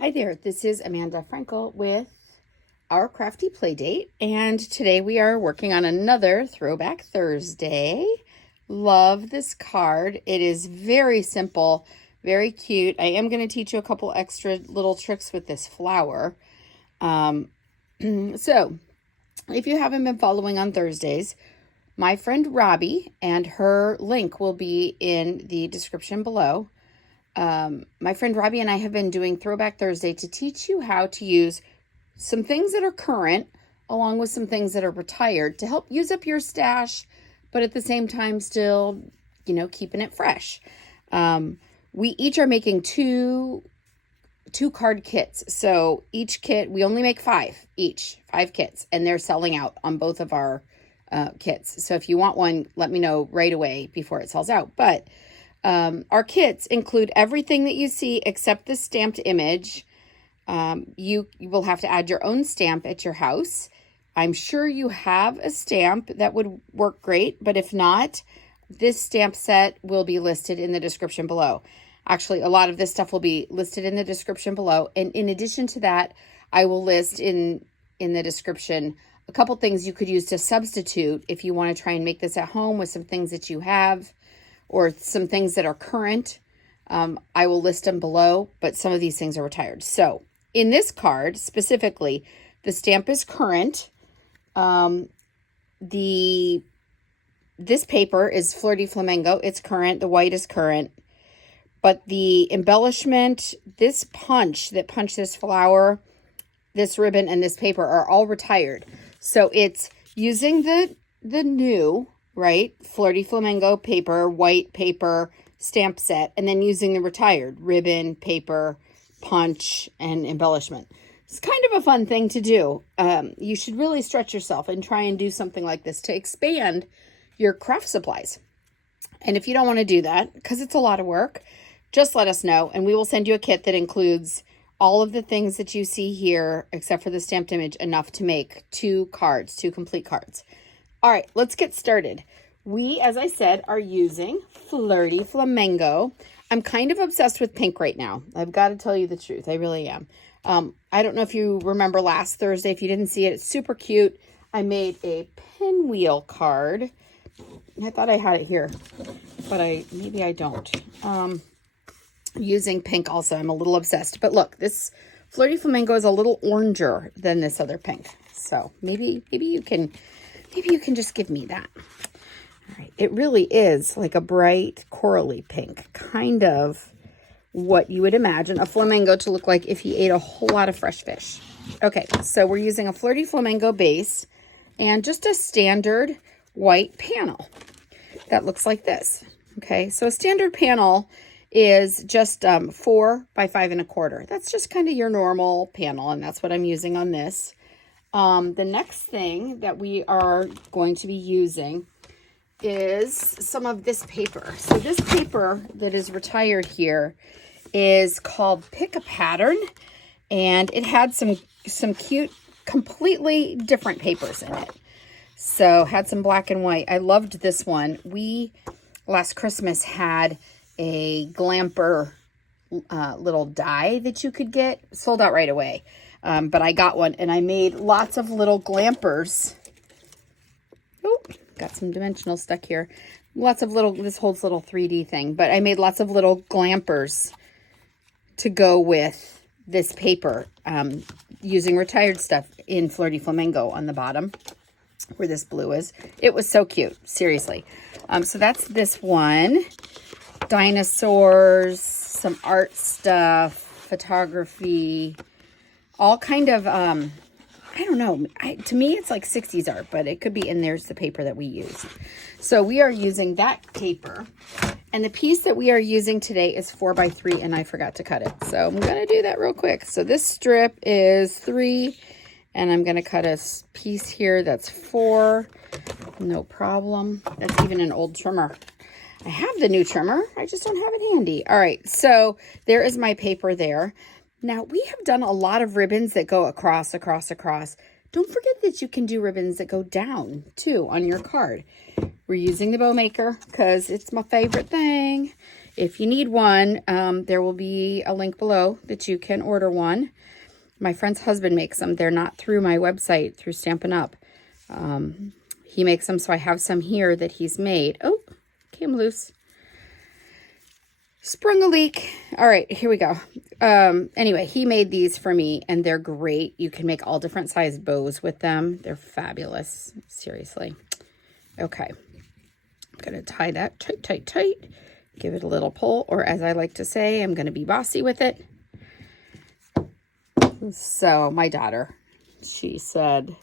Hi there, this is Amanda Frankel with Our Crafty Playdate, and today we are working on another Throwback Thursday. Love this card. It is very simple, very cute. I am going to teach you a couple extra little tricks with this flower. So, if you haven't been following on Thursdays, my friend Robbie and her link will be in the description below. My friend Robbie and I have been doing Throwback Thursday to teach you how to use some things that are current along with some things that are retired to help use up your stash, but at the same time still, keeping it fresh. We each are making two card kits. So each kit, we only make five kits, and they're selling out on both of our kits. So if you want one, let me know right away before it sells out. But our kits include everything that you see except the stamped image. You will have to add your own stamp at your house. I'm sure you have a stamp that would work great, but if not, this stamp set will be listed in the description below. Actually, a lot of this stuff will be listed in the description below. And in addition to that, I will list in the description a couple things you could use to substitute if you want to try and make this at home with some things that you have, or some things that are current. I will list them below, but some of these things are retired. So in this card specifically, the stamp is current. This paper is Flirty Flamingo. It's current. The white is current. But the embellishment, this punch that punched this flower, this ribbon, and this paper are all retired. So it's using the new, right, Flirty Flamingo paper, white paper, stamp set, and then using the retired ribbon, paper, punch, and embellishment. It's kind of a fun thing to do. You should really stretch yourself and try and do something like this to expand your craft supplies. And if you don't want to do that, because it's a lot of work, just let us know, and we will send you a kit that includes all of the things that you see here, except for the stamped image, enough to make two complete cards. All right, let's get started. We, as I said, are using Flirty Flamingo. I'm kind of obsessed with pink right now. I've got to tell you the truth. I really am. I don't know if you remember last Thursday. If you didn't see it, it's super cute. I made a pinwheel card. I thought I had it here, but maybe I don't. Using pink also. I'm a little obsessed. But look, this Flirty Flamingo is a little oranger than this other pink. So maybe you can just give me that. All right. It really is like a bright corally pink, kind of what you would imagine a flamingo to look like if he ate a whole lot of fresh fish. Okay, so we're using a Flirty Flamingo base and just a standard white panel that looks like this. Okay, so a standard panel is just 4 by 5 1/4. That's just kind of your normal panel, and that's what I'm using on this. The next thing that we are going to be using is some of this paper. So this paper that is retired here is called Pick a Pattern, and it had some cute, completely different papers in it. So had some black and white. I loved this one. We last Christmas had a Glamper little die that you could get, sold out right away. But I got one, and I made lots of little glampers. Oh, got some dimensional stuck here. Lots of little, this holds little 3D thing, but I made lots of little glampers to go with this paper, using retired stuff in Flirty Flamingo on the bottom where this blue is. It was so cute, seriously. So that's this one. Dinosaurs, some art stuff, photography, all kind of, I don't know. To me, it's like 60s art, but it could be, and there's the paper that we use. So we are using that paper, and the piece that we are using today is 4 by 3, and I forgot to cut it. So I'm going to do that real quick. So this strip is 3, and I'm going to cut a piece here that's 4. No problem. That's even an old trimmer. I have the new trimmer. I just don't have it handy. All right, so there is my paper there. Now, we have done a lot of ribbons that go across. Don't forget that you can do ribbons that go down, too, on your card. We're using the bow maker because it's my favorite thing. If you need one, there will be a link below that you can order one. My friend's husband makes them. They're not through my website, through Stampin' Up. He makes them, so I have some here that he's made. Oh, came loose. Sprung a leak. All right, here we go. Anyway, he made these for me, and they're great. You can make all different size bows with them. They're fabulous. Seriously. Okay. I'm going to tie that tight, tight, tight. Give it a little pull, or as I like to say, I'm going to be bossy with it. So my daughter, she said,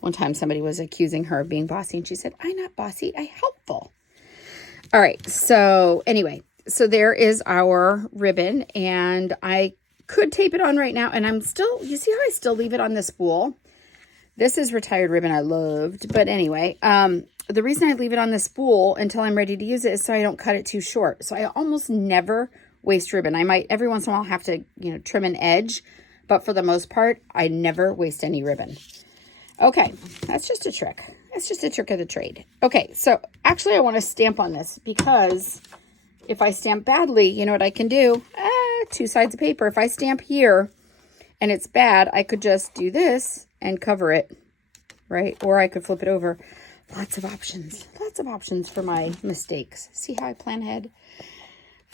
one time somebody was accusing her of being bossy, and she said, I'm not bossy, I'm helpful. All right, so anyway, so there is our ribbon, and I could tape it on right now, and I'm still, you see how I still leave it on the spool? This is retired ribbon I loved, but anyway, the reason I leave it on the spool until I'm ready to use it is so I don't cut it too short. So I almost never waste ribbon. I might every once in a while have to, trim an edge, but for the most part, I never waste any ribbon. Okay, that's just a trick. That's just a trick of the trade. Okay, so actually I want to stamp on this because if I stamp badly, you know what I can do? Two sides of paper. If I stamp here and it's bad, I could just do this and cover it, right? Or I could flip it over. Lots of options for my mistakes. See how I plan ahead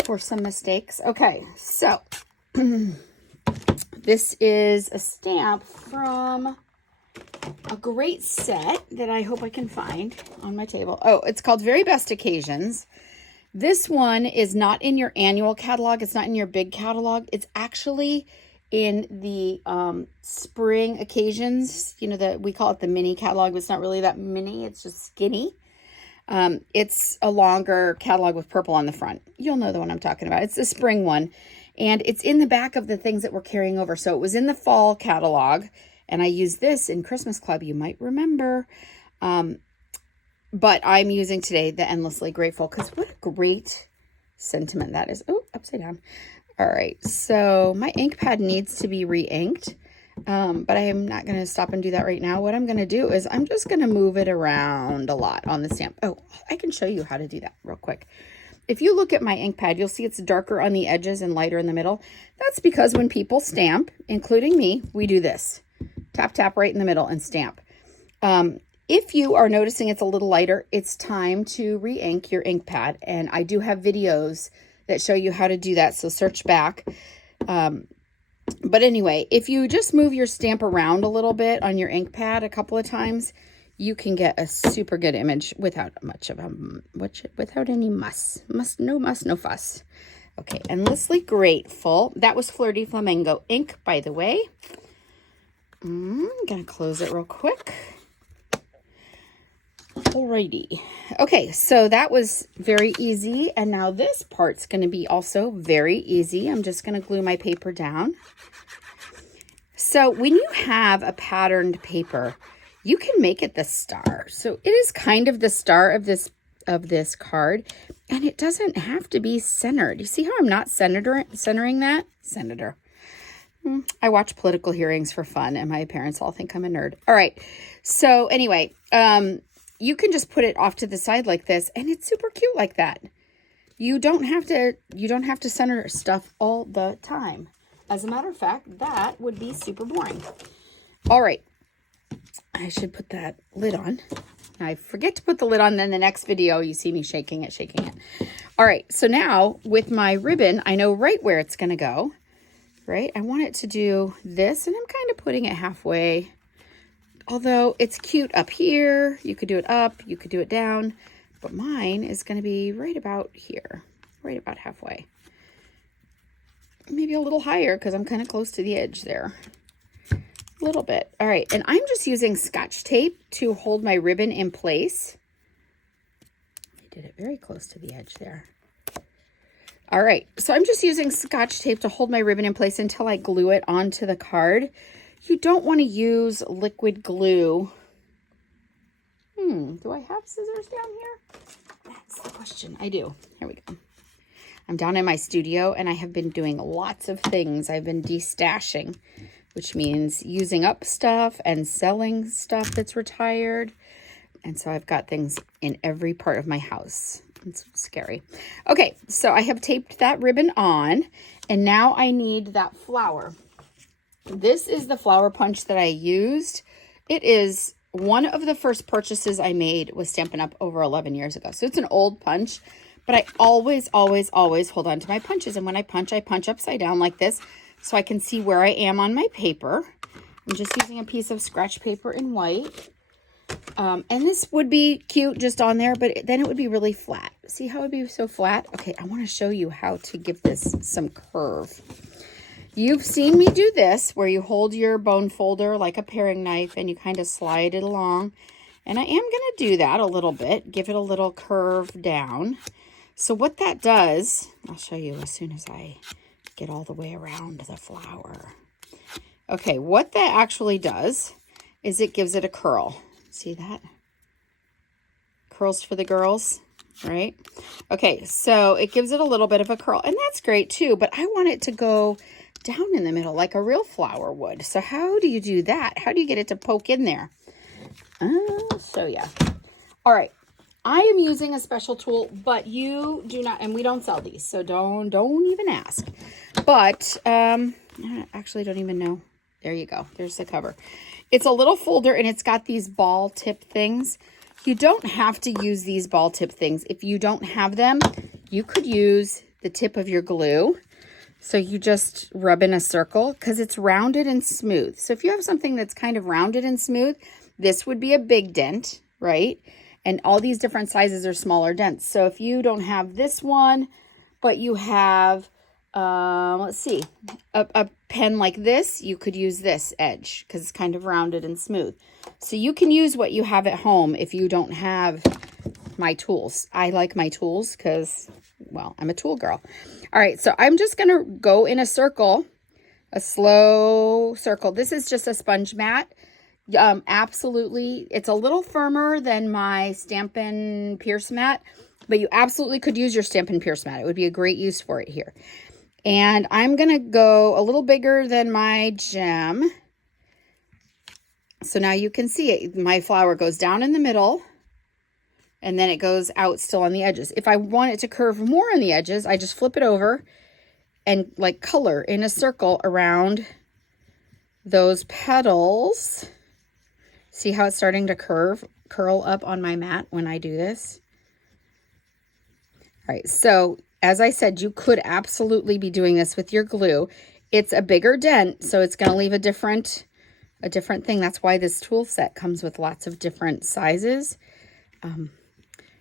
for some mistakes? Okay, so this is a stamp from a great set that I hope I can find on my table. Oh, it's called Very Best Occasions. This one is not in your annual catalog. It's not in your big catalog. It's actually in the spring occasions, we call it the mini catalog, but it's not really that mini, it's just skinny. It's a longer catalog with purple on the front. You'll know the one I'm talking about. It's the spring one, and it's in the back of the things that we're carrying over. So it was in the fall catalog, and I used this in Christmas Club, you might remember. But I'm using today the Endlessly Grateful, because what a great sentiment that is. Oh, upside down. All right, so my ink pad needs to be re-inked, but I am not going to stop and do that right now. What I'm going to do is I'm just going to move it around a lot on the stamp. Oh, I can show you how to do that real quick. If you look at my ink pad, you'll see it's darker on the edges and lighter in the middle. That's because when people stamp, including me, we do this. Tap, tap right in the middle and stamp. If you are noticing it's a little lighter, it's time to re-ink your ink pad, and I do have videos that show you how to do that, so search back. But anyway, if you just move your stamp around a little bit on your ink pad a couple of times, you can get a super good image without without any no muss, no fuss. Okay, Endlessly Grateful. That was Flirty Flamingo ink, by the way. I'm gonna close it real quick. Alrighty. Okay, so that was very easy, and now this part's going to be also very easy. I'm just going to glue my paper down. So when you have a patterned paper, you can make it the star. So it is kind of the star of this card, and it doesn't have to be centered. You see how I'm not centering that? Senator. I watch political hearings for fun, and my parents all think I'm a nerd. All right. So anyway, you can just put it off to the side like this, and it's super cute like that. You don't have to center stuff all the time. As a matter of fact, that would be super boring. All right. I should put that lid on. I forget to put the lid on, then the next video you see me shaking it. All right. So now with my ribbon, I know right where it's going to go, right? I want it to do this, and I'm kind of putting it halfway. Although it's cute up here, you could do it up, you could do it down, but mine is going to be right about here, right about halfway. Maybe a little higher because I'm kind of close to the edge there. A little bit. All right, and I'm just using Scotch tape to hold my ribbon in place. I did it very close to the edge there. All right, so I'm just using Scotch tape to hold my ribbon in place until I glue it onto the card. You don't want to use liquid glue. Do I have scissors down here? That's the question. I do. Here we go. I'm down in my studio, and I have been doing lots of things. I've been destashing, which means using up stuff and selling stuff that's retired. And so I've got things in every part of my house. It's scary. Okay, so I have taped that ribbon on, and now I need that flower. This is the flower punch that I used. It is one of the first purchases I made with Stampin' Up! Over 11 years ago. So it's an old punch, but I always, always, always hold on to my punches. And when I punch upside down like this so I can see where I am on my paper. I'm just using a piece of scratch paper in white. And this would be cute just on there, but then it would be really flat. See how it would be so flat? Okay, I want to show you how to give this some curve. You've seen me do this where you hold your bone folder like a paring knife and you kind of slide it along. And I am going to do that a little bit, give it a little curve down. So what that does, I'll show you as soon as I get all the way around the flower. Okay, what that actually does is it gives it a curl. See that? Curls for the girls, right? Okay, so it gives it a little bit of a curl, and that's great too, but I want it to go down in the middle like a real flower would. So how do you do that? How do you get it to poke in there? So yeah. All right. I am using a special tool, but you do not, and we don't sell these, so don't even ask. But I actually don't even know. There you go. There's the cover. It's a little folder, and it's got these ball tip things. You don't have to use these ball tip things. If you don't have them, you could use the tip of your glue. So you just rub in a circle because it's rounded and smooth. So if you have something that's kind of rounded and smooth, this would be a big dent, right? And all these different sizes are smaller dents. So if you don't have this one, but you have, let's see, a pen like this, you could use this edge because it's kind of rounded and smooth. So you can use what you have at home if you don't have my tools. I like my tools because, well, I'm a tool girl. All right, so I'm just going to go in a circle, a slow circle. This is just a sponge mat. Absolutely, it's a little firmer than my Stampin' Pierce mat, but you absolutely could use your Stampin' Pierce mat. It would be a great use for it here. And I'm going to go a little bigger than my gem. So now you can see it. My flower goes down in the middle, and then it goes out still on the edges. If I want it to curve more on the edges, I just flip it over and like color in a circle around those petals. See how it's starting to curl up on my mat when I do this? All right, so as I said, you could absolutely be doing this with your glue. It's a bigger dent, so it's going to leave a different thing. That's why this tool set comes with lots of different sizes.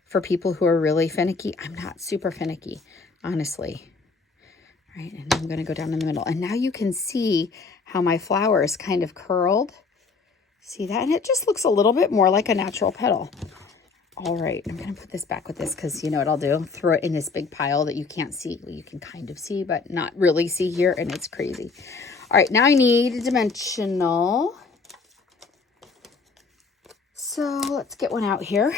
For people who are really finicky. I'm not super finicky, honestly. All right, and I'm going to go down in the middle. And now you can see how my flower is kind of curled. See that? And it just looks a little bit more like a natural petal. All right, I'm going to put this back with this because you know what I'll do? Throw it in this big pile that you can't see. Well, you can kind of see, but not really see here, and it's crazy. All right, now I need a dimensional. So let's get one out here.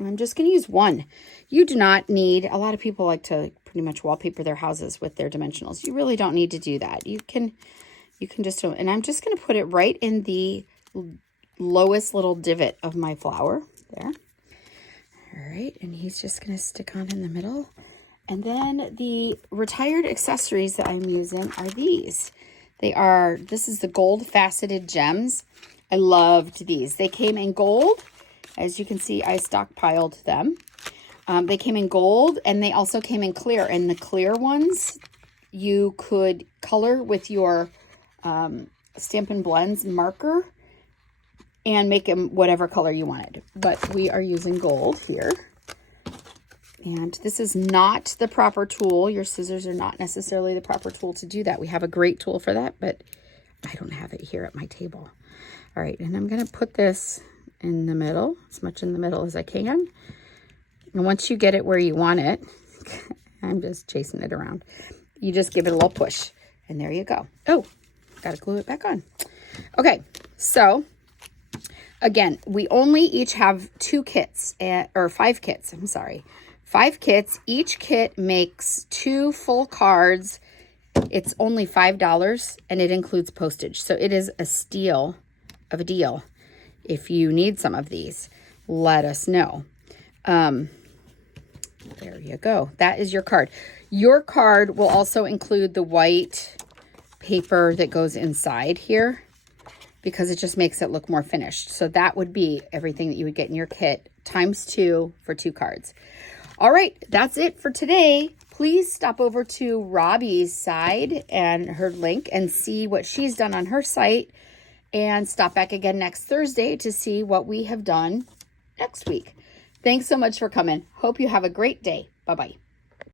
I'm just going to use one. You do not need, a lot of people like to pretty much wallpaper their houses with their dimensionals. You really don't need to do that. You can just, and I'm just going to put it right in the lowest little divot of my flower there. All right, and he's just going to stick on in the middle. And then the retired accessories that I'm using are these. This is the gold faceted gems. I loved these. They came in gold. As you can see, I stockpiled them. They came in gold, and they also came in clear. And the clear ones, you could color with your Stampin' Blends marker and make them whatever color you wanted. But we are using gold here. And this is not the proper tool. Your scissors are not necessarily the proper tool to do that. We have a great tool for that, but I don't have it here at my table. All right, and I'm going to put this in the middle, as much in the middle as I can. And once you get it where you want it, I'm just chasing it around. You just give it a little push, and there you go. Oh, got to glue it back on. Okay, so again, we only each have 2 kits, or 5 kits, I'm sorry. 5 kits. Each kit makes 2 full cards. It's only $5, and it includes postage. So it is a steal of a deal. If you need some of these, let us know. There you go. That is your card. Your card will also include the white paper that goes inside here because it just makes it look more finished. So that would be everything that you would get in your kit times 2 for 2 cards. All right, that's it for today. Please stop over to Robbie's side and her link and see what she's done on her site, and stop back again next Thursday to see what we have done next week. Thanks so much for coming. Hope you have a great day. Bye-bye.